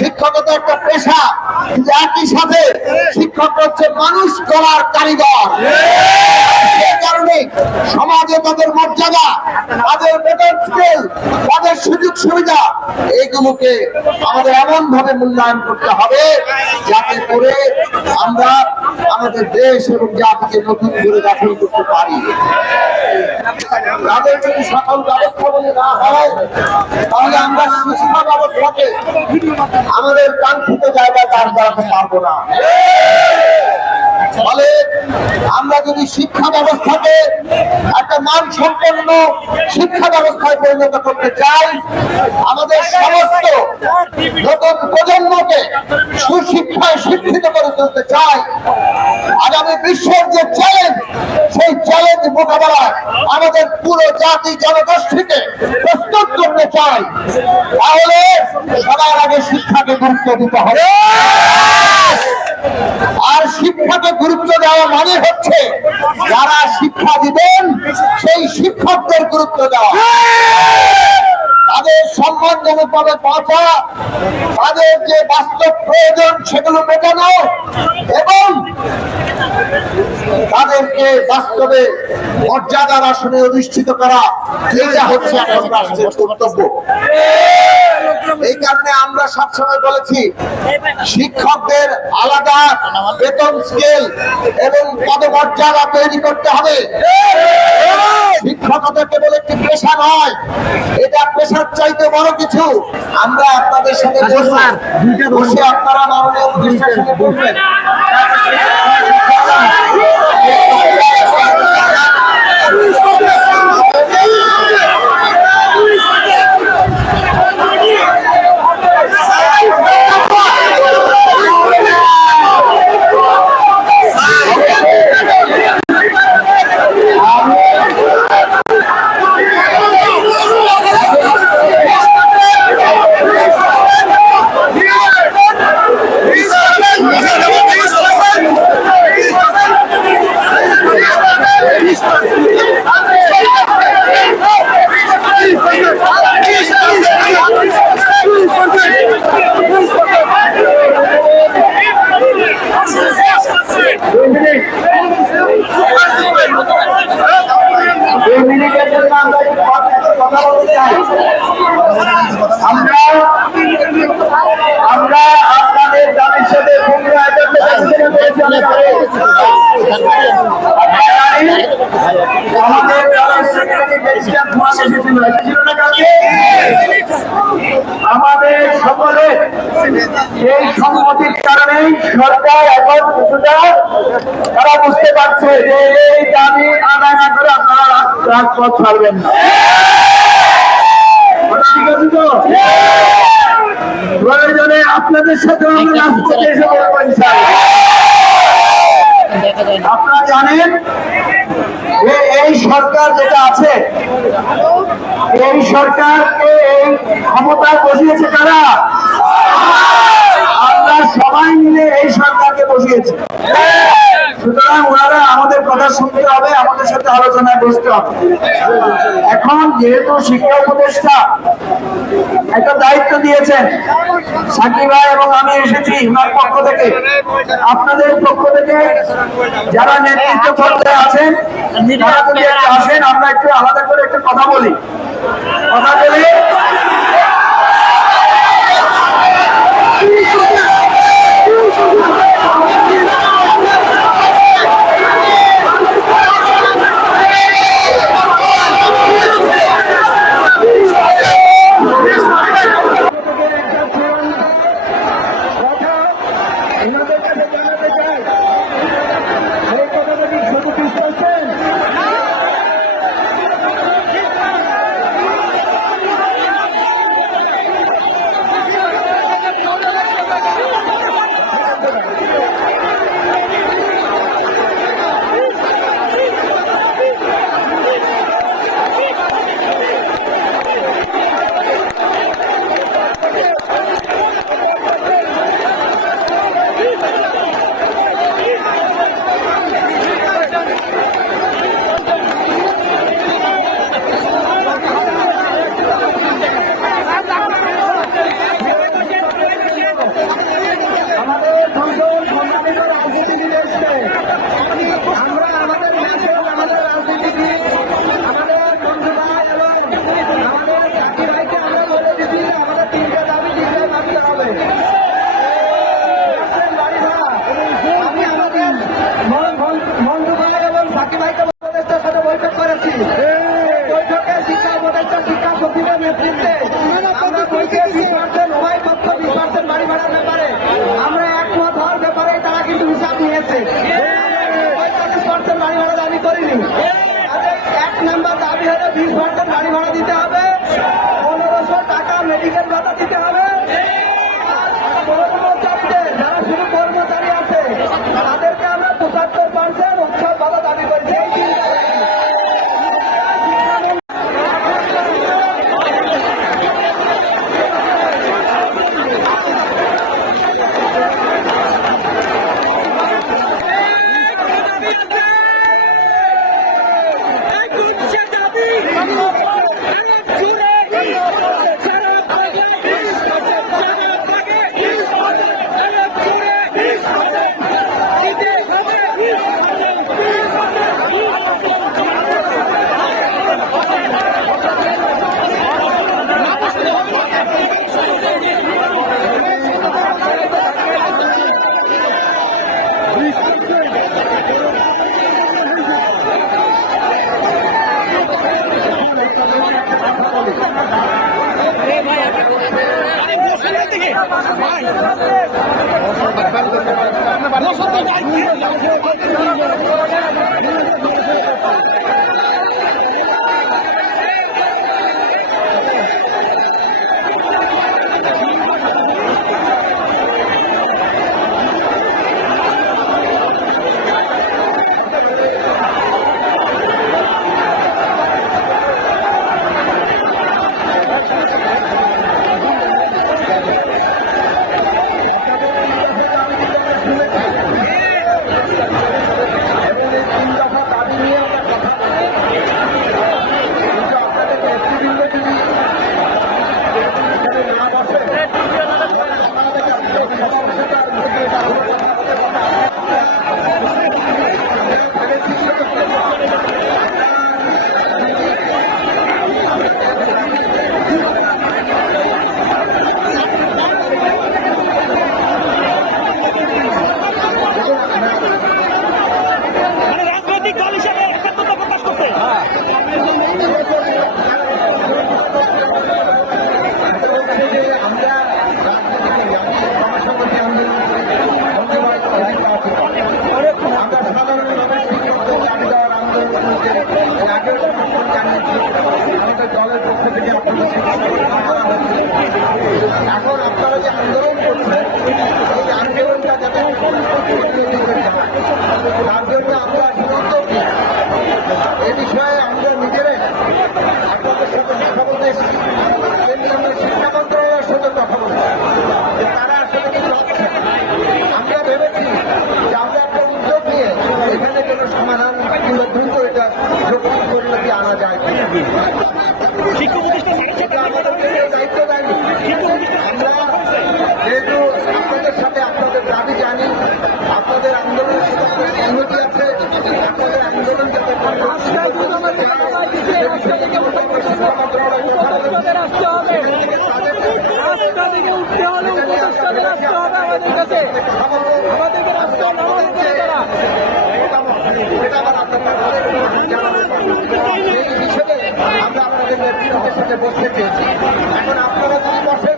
শিক্ষকতা একটা পেশা। একই সাথে শিক্ষক হচ্ছে মানুষ করার কারিগর। কারণে সমাজে তাদের মর্যাদা, তাদের বেতন স্কেল তাদের সুযোগ সুবিধা, এইগুলোকে আমাদের এমন ভাবে মূল্যায়ন করতে হবে যাতে করে আমরা আমাদের দেশ এবং জাতিকে নতুন করে দখল করতে পারি। তাদের যদি সকল ব্যবস্থা না হয়, তাহলে আমরা শিক্ষা ব্যবস্থাকে আমাদের কাঙ্ক্ষিত জায়গায় দাঁড় করাতে পারব না। ফলে আমরা যদি শিক্ষা ব্যবস্থাকে একটা মান সম্পন্ন শিক্ষা ব্যবস্থায় পরিণত করতে চাই, আমাদের সমস্ত নতুন প্রজন্মকে সুশিক্ষায় শিক্ষিত করে তুলতে চাই। আগামী বিশ্বের যে চ্যালেঞ্জ সেই চ্যালেঞ্জ মোকাবেলায় আমাদের পুরো জাতি জনগোষ্ঠীকে প্রস্তুত করতে চাই। তাহলে সবার আগে শিক্ষাকে গুরুত্ব দিতে হবে। আর শিক্ষাকে গুরুত্ব দেওয়া মানে হচ্ছে যারা শিক্ষা দিবেন, সেই শিক্ষকদের গুরুত্ব দেওয়া। তাদের সম্মানজনক ভাবে বাঁচা, তাদের যে বাস্তব প্রয়োজন সেগুলো মেটানো এবং তাদেরকে বাস্তবে মর্যাদার আসনে অধিষ্ঠিত করা। এটা হচ্ছে এখন রাষ্ট্রের কর্তব্য। এই কারণে আমরা সবসময় বলেছি শিক্ষকদের আলাদা বেতন স্কেল এবং পদমর্যাদা তৈরি করতে হবে। শিক্ষকতা কেবল একটি পেশা নয় এটা পেশার চাইতে বড় কিছু। আমরা আপনাদের সাথে বসবো। বসে আপনারা মাননীয় সাথে বলবেন দুই মিনিটের জন্য আমরা একটু কথা বলতে চাই আমরা আমরা আপনাদের দাবির সাথে পনেরো হাজার টাকা ঘোষণা করেছি অনেক আগে। আপনারা জানেন, আমাদের দলের সেক্রেটারি ব্যারিস্টার কুমার এসেছিল, এসেছিল না আমাদের সকলে এই সম্মতির কারণেই সরকার এখন কিছুটা, তারা বুঝতে পারছে যে এই দাবি আদায় না করে আপনারা রাজপথ ছাড়বেন না। ঠিক আছে তো? প্রয়োজনে আপনাদের সাথে আমরা রাজপথে এসে বলব আপনারা জানেন যে এই সরকার যেটা আছে এই সরকারকে এই ক্ষমতায় বসিয়েছে কারা? আমরা সবাই মিলে এই সরকারকে বসিয়েছি। সুতরাং ওনারা আমাদের কথা শুনতে হবে, আমাদের সাথে আলোচনায় বসতে হবে। এখন যেহেতু শিক্ষা উপদেষ্টা একটা দায়িত্ব দিয়েছেন, সাকিব ভাই এবং আমি এসেছি ওনার পক্ষ থেকে। আপনাদের পক্ষ থেকে যারা নেতৃত্ব পর্যায়ে আছেন, তারা যদি আসেন, আমরা একটু আলাদা করে একটু কথা বলি। কথা বলি बीस बार nosotros জানিয়েছি আমাদের দলের পক্ষ থেকে এখন আপনারা যে আন্দোলন আমাদের কাছে, আমাদেরকে রাস্তায় নামাজ তারা আমরা আপনাদের নেতৃত্বের সাথে বসতে চেয়েছি। এখন আপনারা যদি বসে